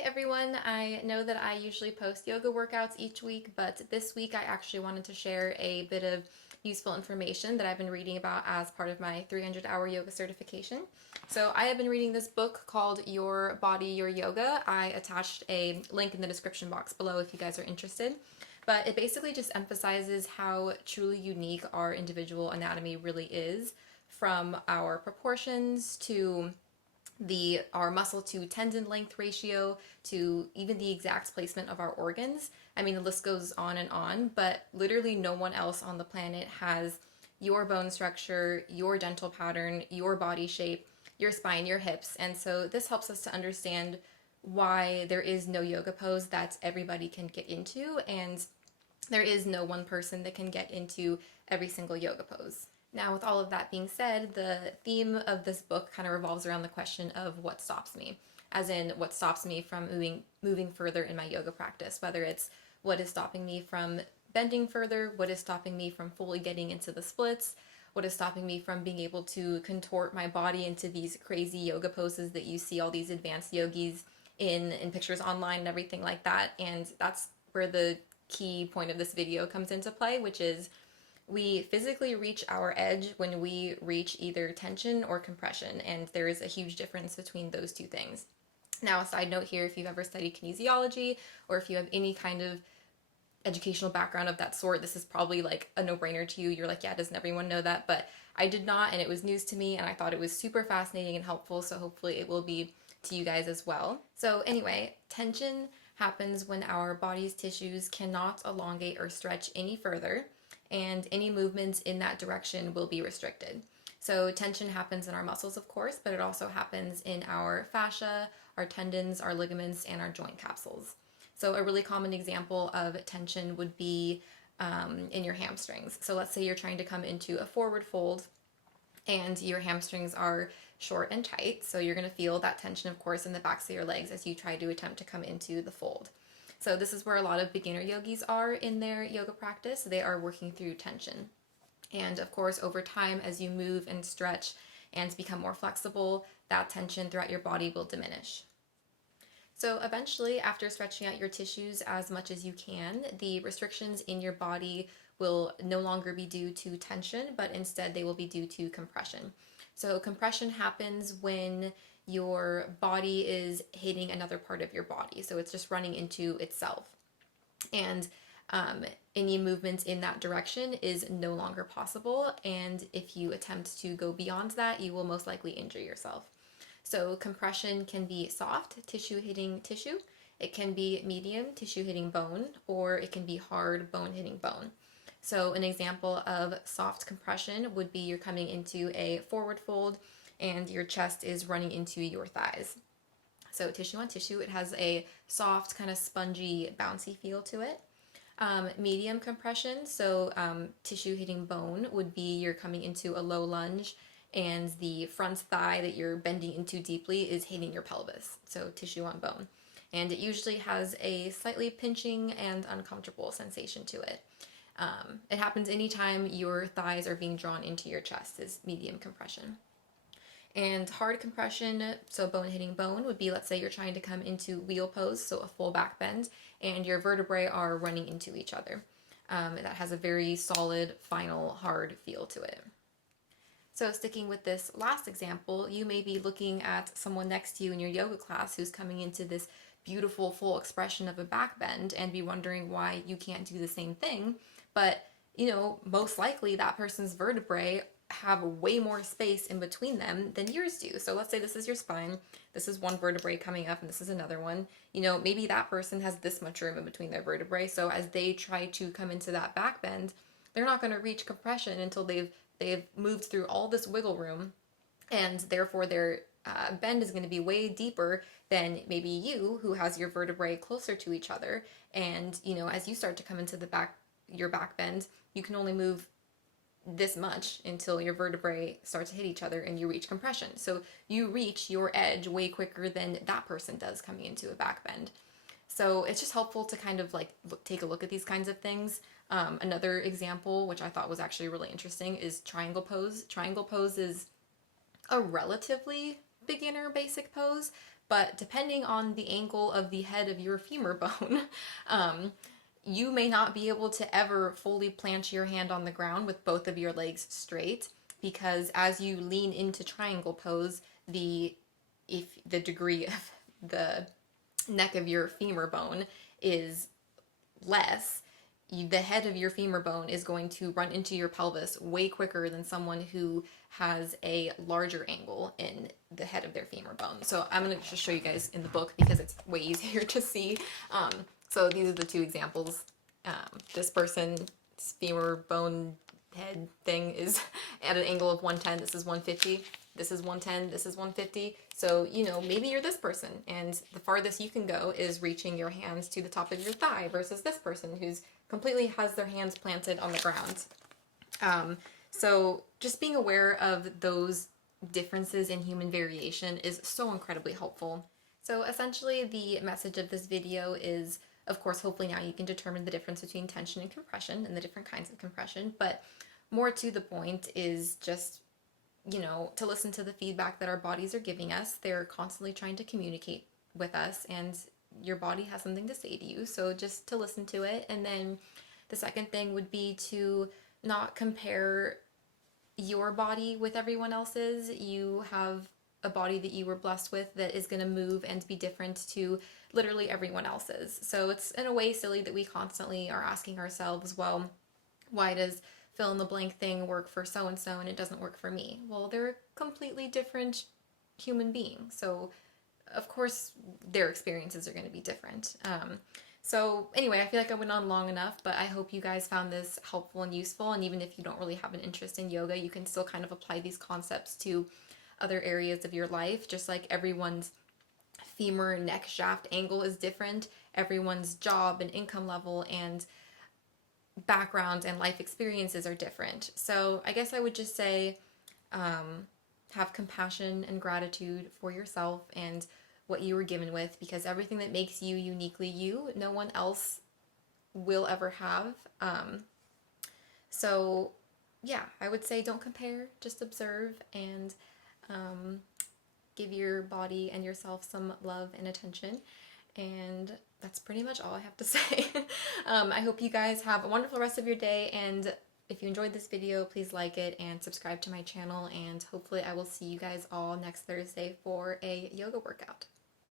Hi everyone, I know that I usually post yoga workouts each week, but this week I actually wanted to share a bit of useful information that I've been reading about as part of my 300-hour yoga certification. So I have been reading this book called Your Body, Your Yoga. I attached a link in the description box below if you guys are interested. But it basically just emphasizes how truly unique our individual anatomy really is, from our proportions to our muscle to tendon length ratio to even the exact placement of our organs. I mean, the list goes on, but literally no one else on the planet has your bone structure, your dental pattern, your body shape, your spine, your hips. And so this helps us to understand why there is no yoga pose that everybody can get into, and there is no one person that can get into every single yoga pose. Now, with all of that being said, the theme of this book kind of revolves around the question of what stops me, as in what stops me from moving further in my yoga practice, whether it's what is stopping me from bending further, what is stopping me from fully getting into the splits, what is stopping me from being able to contort my body into these crazy yoga poses that you see all these advanced yogis in pictures online and everything like that. And that's where the key point of this video comes into play, which is we physically reach our edge when we reach either tension or compression, and there is a huge difference between those two things. Now, a side note here, if you've ever studied kinesiology or if you have any kind of educational background of that sort, this is probably like a no-brainer to you. You're like, yeah, doesn't everyone know that? But I did not, and it was news to me, and I thought it was super fascinating and helpful, so hopefully it will be to you guys as well. So anyway, tension happens when our body's tissues cannot elongate or stretch any further, and any movements in that direction will be restricted. So tension happens in our muscles, of course, but it also happens in our fascia, our tendons, our ligaments, and our joint capsules. So a really common example of tension would be in your hamstrings. So let's say you're trying to come into a forward fold and your hamstrings are short and tight. So you're going to feel that tension, of course, in the backs of your legs as you try to attempt to come into the fold. So this is where a lot of beginner yogis are in their yoga practice. They are working through tension. And of course, over time, as you move and stretch and become more flexible, that tension throughout your body will diminish. So eventually, after stretching out your tissues as much as you can, the restrictions in your body will no longer be due to tension, but instead they will be due to compression. So compression happens when your body is hitting another part of your body. So it's just running into itself. And any movement in that direction is no longer possible. And if you attempt to go beyond that, you will most likely injure yourself. So compression can be soft, tissue hitting tissue. It can be medium, tissue hitting bone, or it can be hard, bone hitting bone. So an example of soft compression would be you're coming into a forward fold and your chest is running into your thighs. So tissue on tissue, it has a soft, kind of spongy, bouncy feel to it. Medium compression, so tissue hitting bone, would be you're coming into a low lunge and the front thigh that you're bending into deeply is hitting your pelvis, so tissue on bone. And it usually has a slightly pinching and uncomfortable sensation to it. It happens anytime your thighs are being drawn into your chest, is medium compression. And hard compression, so bone hitting bone, would be, let's say you're trying to come into wheel pose, so a full back bend, and your vertebrae are running into each other. That has a very solid, final, hard feel to it. So sticking with this last example, you may be looking at someone next to you in your yoga class who's coming into this beautiful full expression of a back bend and be wondering why you can't do the same thing. But, most likely that person's vertebrae have way more space in between them than yours do. So let's say this is your spine, this is one vertebrae coming up, and this is another one. Maybe that person has this much room in between their vertebrae. So as they try to come into that back bend, they're not going to reach compression until they've moved through all this wiggle room, and therefore their bend is going to be way deeper than maybe you, who has your vertebrae closer to each other. And as you start to come into your back bend, you can only move this much until your vertebrae start to hit each other and you reach compression. So you reach your edge way quicker than that person does coming into a back bend. So it's just helpful to kind of take a look at these kinds of things. Another example, which I thought was actually really interesting, is triangle pose. Triangle pose is a relatively beginner basic pose, but depending on the angle of the head of your femur bone, you may not be able to ever fully plant your hand on the ground with both of your legs straight, because as you lean into triangle pose, if the degree of the neck of your femur bone is less, the head of your femur bone is going to run into your pelvis way quicker than someone who has a larger angle in the head of their femur bone. So I'm going to just show you guys in the book because it's way easier to see. So these are the two examples. This person's femur bone head thing is at an angle of 110. This is 150. This is 110. This is 150. So, you know, maybe you're this person, and the farthest you can go is reaching your hands to the top of your thigh versus this person who's completely has their hands planted on the ground. So just being aware of those differences in human variation is so incredibly helpful. So essentially the message of this video is, of course, hopefully now you can determine the difference between tension and compression and the different kinds of compression, but more to the point is just, you know, to listen to the feedback that our bodies are giving us. They're constantly trying to communicate with us, and your body has something to say to you, so just to listen to it. And then the second thing would be to not compare your body with everyone else's. You have a body that you were blessed with that is going to move and be different to literally everyone else's. So it's in a way silly that we constantly are asking ourselves, well, why does fill in the blank thing work for so and so and it doesn't work for me? Well, they're a completely different human being, so of course their experiences are going to be different. So anyway, I feel like I went on long enough, but I hope you guys found this helpful and useful. And even if you don't really have an interest in yoga, you can still kind of apply these concepts to other areas of your life. Just like everyone's femur neck shaft angle is different, everyone's job and income level and background and life experiences are different. So I guess I would just say have compassion and gratitude for yourself and what you were given with, because everything that makes you uniquely you, no one else will ever have. So yeah, I would say don't compare, just observe and give your body and yourself some love and attention. And that's pretty much all I have to say. I hope you guys have a wonderful rest of your day, and if you enjoyed this video, please like it and subscribe to my channel, and hopefully I will see you guys all next Thursday for a yoga workout.